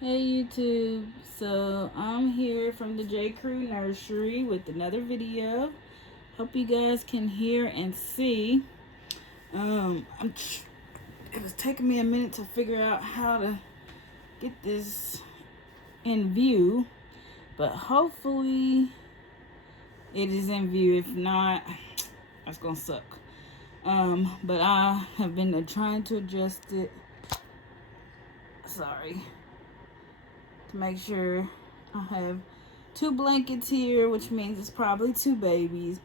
Hey YouTube, so I'm here from the J Crew Nursery with another video. Hope you guys can hear and see. It was taking me a minute to figure out how to get this in view, but hopefully it is in view. If not, that's gonna suck. But I have been trying to adjust it. Sorry. To make sure I have 2 blankets here, which means it's probably 2 babies.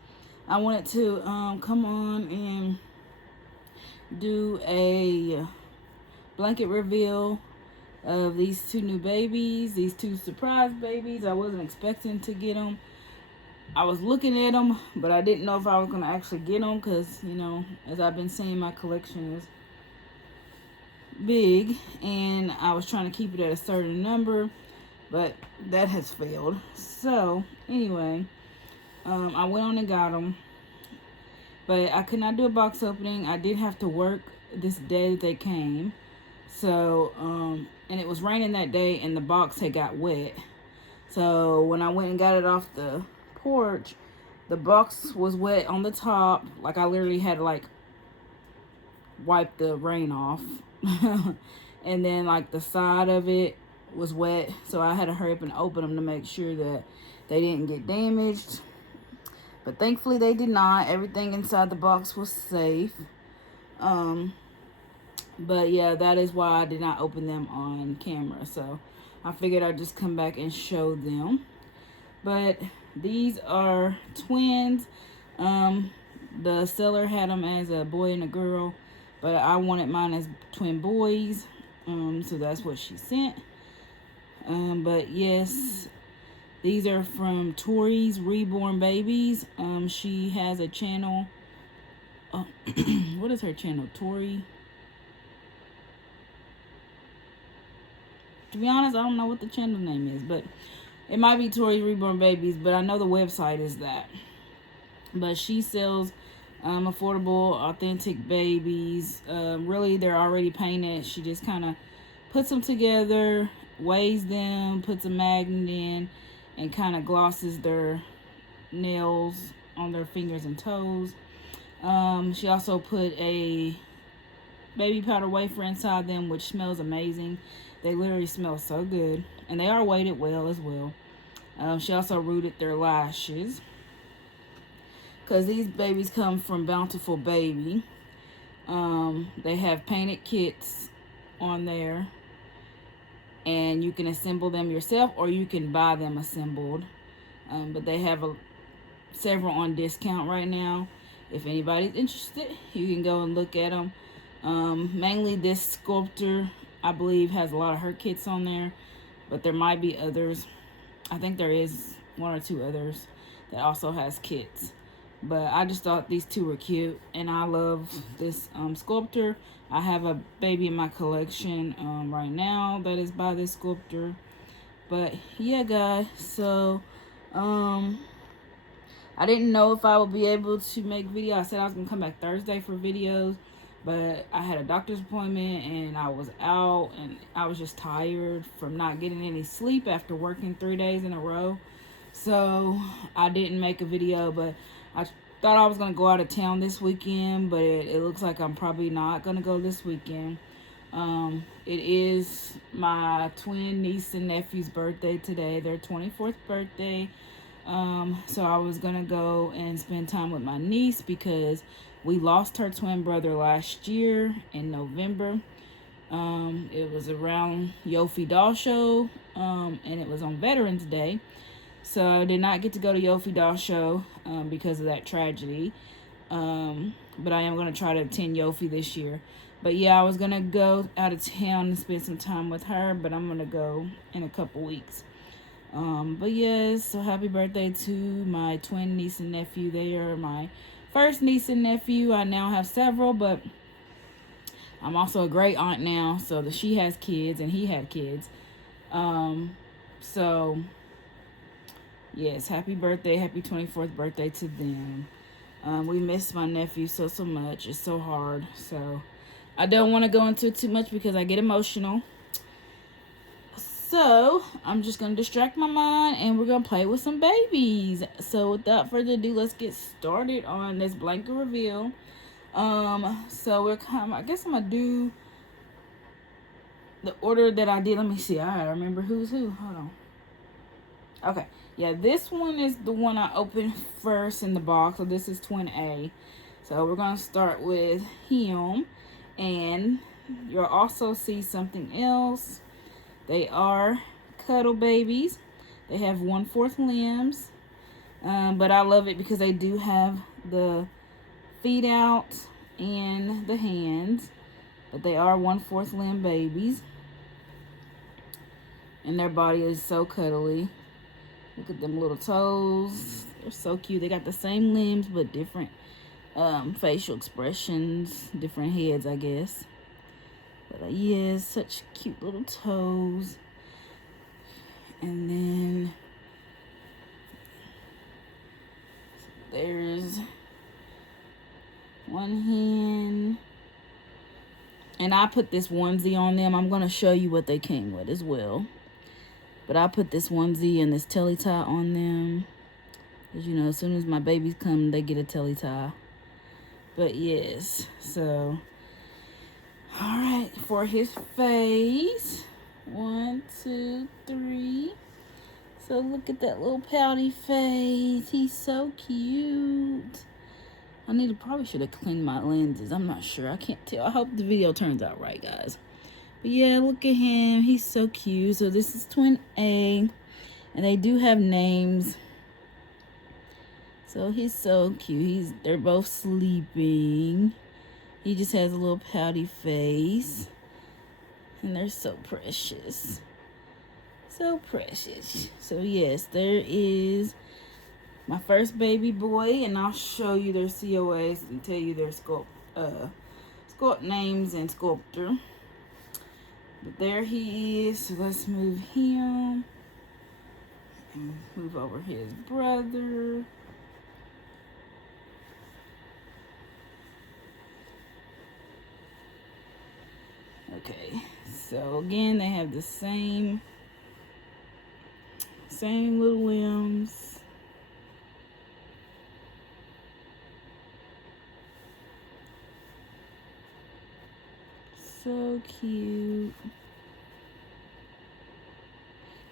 I wanted to come on and do a blanket reveal of these 2 new babies, these 2 surprise babies. I wasn't expecting to get them. I was looking at them, but I didn't know if I was going to actually get them because, you know, as I've been saying, my collection is big and I was trying to keep it at a certain number, but that has failed. So anyway, I went on and got them, but I could not do a box opening. I did have to work this day that they came, so and it was raining that day and the box had got wet. So when I went and got it off the porch, the box was wet on the top. Like I literally had to like wipe the rain off. And then like the side of it was wet, so I had to hurry up and open them to make sure that they didn't get damaged. But thankfully they did not. Everything inside the box was safe. But yeah, that is why I did not open them on camera. So I figured I'd just come back and show them. But these are twins. The seller had them as a boy and a girl, but I wanted mine as twin boys. So that's what she sent. But yes, these are from Tori's Reborn Babies. She has a channel. What is her channel? Tori. To be honest, I don't know what the channel name is, but it might be Tori's Reborn Babies, but I know the website is that. But she sells affordable, authentic babies. Really, they're already painted. She just kind of puts them together, weighs them, puts a magnet in, and kind of glosses their nails on their fingers and toes. She also put a baby powder wafer inside them, which smells amazing. They literally smell so good, and they are weighted well as well. She also rooted their lashes, because these babies come from Bountiful Baby. They have painted kits on there, and you can assemble them yourself or you can buy them assembled. But they have several on discount right now. If anybody's interested, you can go and look at them. Mainly this sculptor, I believe, has a lot of her kits on there, but there might be others. I think there is 1 or 2 others that also has kits. But I just thought these 2 were cute, and I love this sculptor. I have a baby in my collection right now that is by this sculptor. But yeah, guys, so I didn't know if I would be able to make video. I said I was gonna come back Thursday for videos, but I had a doctor's appointment and I was out, and I was just tired from not getting any sleep after working 3 days in a row. So I didn't make a video, but I thought I was going to go out of town this weekend, but it looks like I'm probably not going to go this weekend. It is my twin niece and nephew's birthday today, their 24th birthday. So I was going to go and spend time with my niece because we lost her twin brother last year in November. It was around Yofi Doll Show, and it was on Veterans Day. So I did not get to go to Yofi Doll Show because of that tragedy. But I am going to try to attend Yofi this year. But yeah, I was going to go out of town and spend some time with her, but I'm going to go in a couple weeks. But yes, so happy birthday to my twin niece and nephew. They are my first niece and nephew. I now have several, but I'm also a great aunt now. So that she has kids and he had kids. So yes, happy birthday, happy 24th birthday to them. We miss my nephew so much. It's so hard. So I don't want to go into it too much because I get emotional. So I'm just gonna distract my mind and we're gonna play with some babies. So without further ado, let's get started on this blanket reveal. So I guess I'm gonna do the order that I did. Let me see. I remember who's who. Hold on. Okay. Yeah, this one is the one I opened first in the box. So this is twin A. So we're gonna start with him, and you'll also see something else. They are cuddle babies. They have 1/4 limbs, but I love it because they do have the feet out and the hands. But they are 1/4 limb babies, and their body is so cuddly. Look at them little toes. They're so cute. They got the same limbs but different facial expressions, different heads, I guess. But yeah, such cute little toes. And then there's one hen. And I put this onesie on them. I'm going to show you what they came with as well. But I put this onesie and this telly tie on them. Because, you know, as soon as my babies come, they get a telly tie. But yes, so... Alright, for his face. 1, 2, 3. So look at that little pouty face. He's so cute. Probably should have cleaned my lenses. I'm not sure. I can't tell. I hope the video turns out right, guys. But yeah, look at him. He's so cute. So this is twin A. And they do have names. So he's so cute. They're both sleeping. He just has a little pouty face. And they're so precious. So precious. So yes, there is my first baby boy. And I'll show you their COAs and tell you their sculpt names and sculptor. But there he is. So let's move him. And move over his brother. Okay, so again, they have the same little limbs. So cute.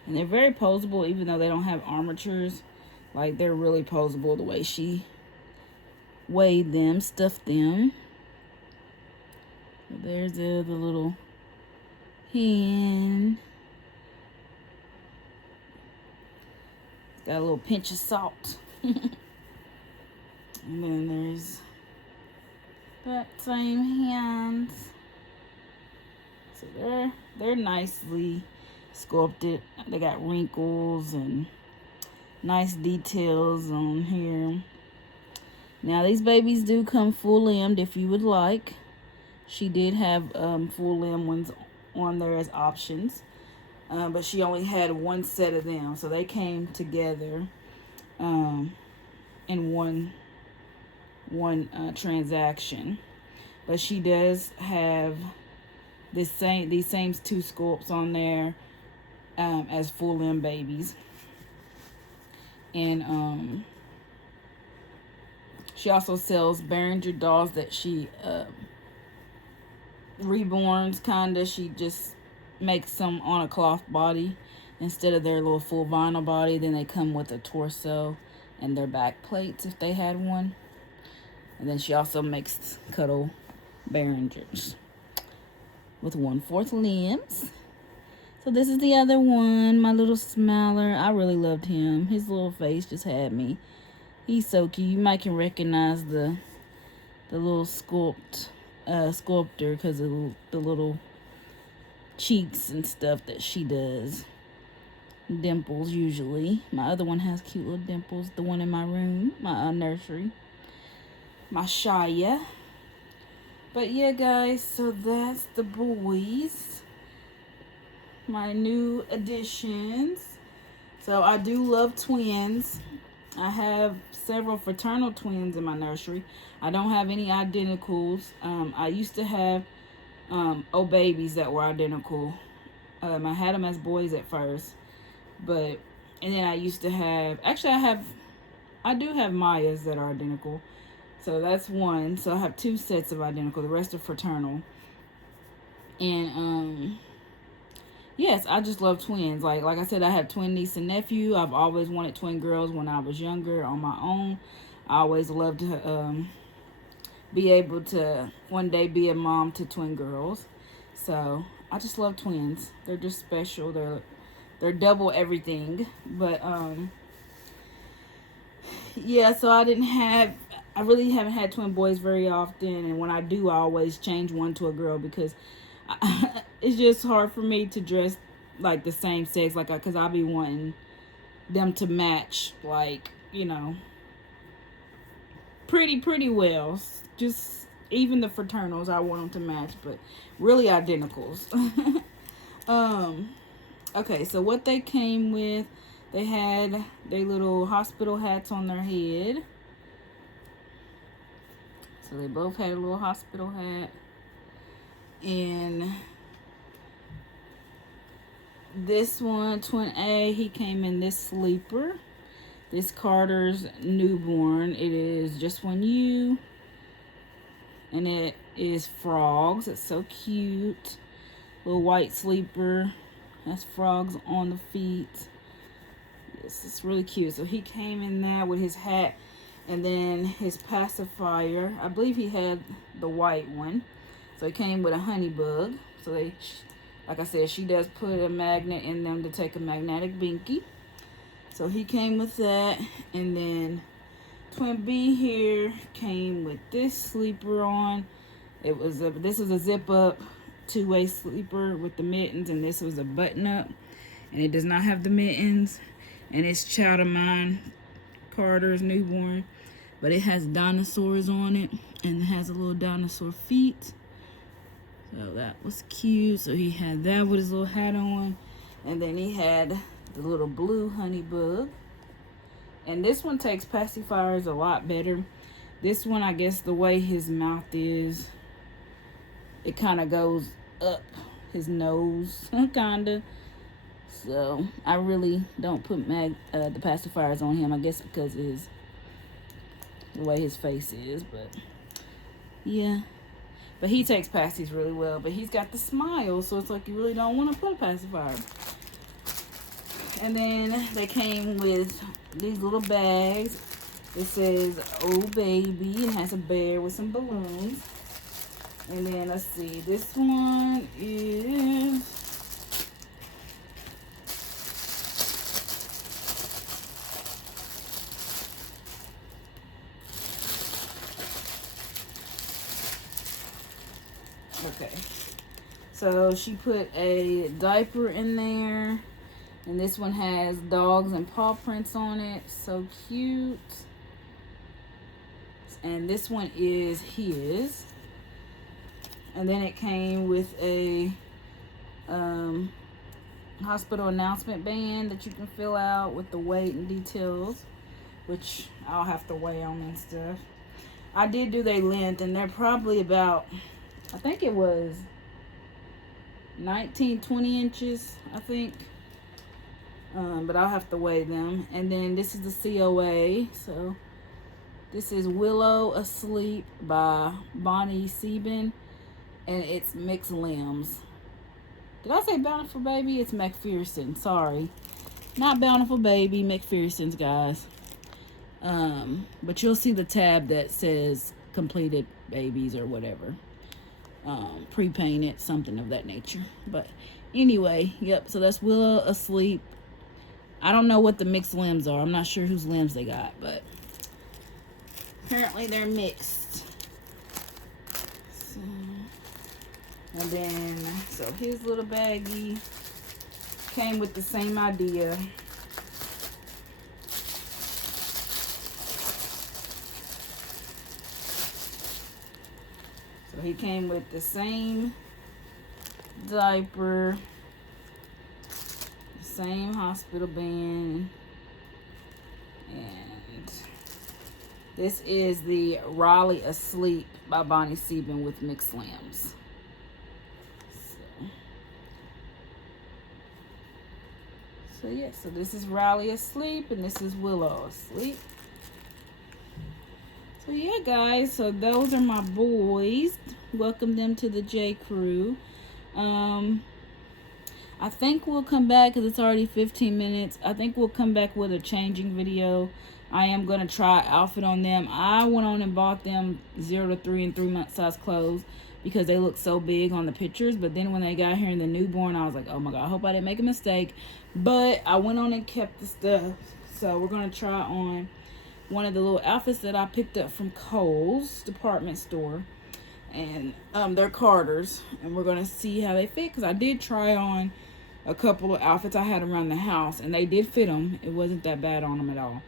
And they're very posable, even though they don't have armatures. Like, they're really posable the way she weighed them, stuffed them. There's the other little hen. It's got a little pinch of salt. And then there's that same hand. So they're nicely sculpted. They got wrinkles and nice details on here. Now these babies do come full limbed if you would like. She did have full limb ones on there as options, but she only had one set of them, so they came together in one transaction. But she does have these same two sculpts on there as full limb babies, and she also sells Behringer dolls that she reborns, kinda. She just makes them on a cloth body instead of their little full vinyl body. Then they come with a torso and their back plates if they had one. And then she also makes cuddle Behringers with 1/4 limbs. So this is the other one, my little smiler. I really loved him. His little face just had me. He's so cute. You might can recognize the little sculptor because of the little cheeks and stuff that she does. Dimples usually. My other one has cute little dimples. The one in my room, my nursery. My Shia. But yeah, guys, so that's the boys. My new additions. So I do love twins. I have several fraternal twins in my nursery. I don't have any identicals. I used to have babies that were identical. I had them as boys at first, but and then I used to have. Actually, I do have Maya's that are identical. So that's one. So I have two sets of identical. The rest are fraternal. And yes, I just love twins. Like I said, I have twin niece and nephew. I've always wanted twin girls when I was younger on my own. I always loved to be able to one day be a mom to twin girls. So I just love twins. They're just special. They're double everything. But yeah, so I really haven't had twin boys very often, and when I do, I always change one to a girl because it's just hard for me to dress like the same sex, like because I'll be wanting them to match, like, you know, pretty well. Just even the fraternals, I want them to match, but really identicals. Okay, so what they came with, they had their little hospital hats on their head. So they both had a little hospital hat. And this one, twin A, he came in this sleeper. This Carter's newborn. It is just one U. And it is frogs. It's so cute. Little white sleeper. Has frogs on the feet. Yes, it's really cute. So he came in there with his hat and then his pacifier. I believe he had the white one. So it came with a honey bug. So they, like I said, she does put a magnet in them to take a magnetic binky. So he came with that. And then twin B here came with this sleeper on. This was a zip up two-way sleeper with the mittens, and this was a button up, and it does not have the mittens, and it's child of mine, Carter's newborn, but it has dinosaurs on it, and it has a little dinosaur feet. So that was cute. So he had that with his little hat on, and then he had the little blue honey bug, and this one takes pacifiers a lot better. This one, I guess the way his mouth is, it kind of goes up his nose, kind of. So I really don't put the pacifiers on him. I guess because the way his face is, but yeah. But he takes pasties really well. But he's got the smile, so it's like you really don't want to put a pacifier. And then they came with these little bags. It says "Oh Baby" and has a bear with some balloons. And then let's see, this one is okay. So she put a diaper in there, and this one has dogs and paw prints on it. So cute. And this one is his. And then it came with a hospital announcement band that you can fill out with the weight and details, which I'll have to weigh them and stuff. I did do their length, and they're probably about, I think it was 19-20 inches, I think. But I'll have to weigh them. And then this is the COA. So this is Willow Asleep by Bonnie Sieben. And it's Mixed Limbs. Did I say Bountiful Baby? It's McPherson. Sorry. Not Bountiful Baby. McPherson's, guys. But you'll see the tab that says completed babies or whatever. Pre-painted, something of that nature. But anyway, yep. So that's Willow Asleep. I don't know what the mixed limbs are. I'm not sure whose limbs they got, but apparently they're mixed. So... And then, so his little baggie came with the same idea. So he came with the same diaper, the same hospital band, and this is the Raleigh Asleep by Bonnie Sieben with Mixed Limbs. So yeah, so this is Riley asleep and this is Willow asleep. So yeah, guys, so those are my boys. Welcome them to the J Crew. I think we'll come back because it's already 15 minutes. I think we'll come back with a changing video. I am going to try outfit on them. I went on and bought them 0 to 3 and 3 month size clothes because they look so big on the pictures. But then when they got here in the newborn, I was like, oh my God, I hope I didn't make a mistake. But I went on and kept the stuff. So we're going to try on one of the little outfits that I picked up from Kohl's department store. And they're Carter's. And we're going to see how they fit because I did try on a couple of outfits I had around the house and they did fit them. It wasn't that bad on them at all.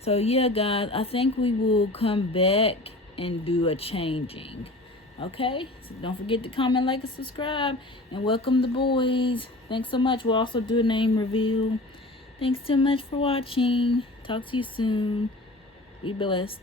So yeah, guys, I think we will come back and do a changing. Okay, so don't forget to comment, like, and subscribe, and welcome the boys. Thanks so much. We'll also do a name reveal. Thanks so much for watching. Talk to you soon. Be blessed.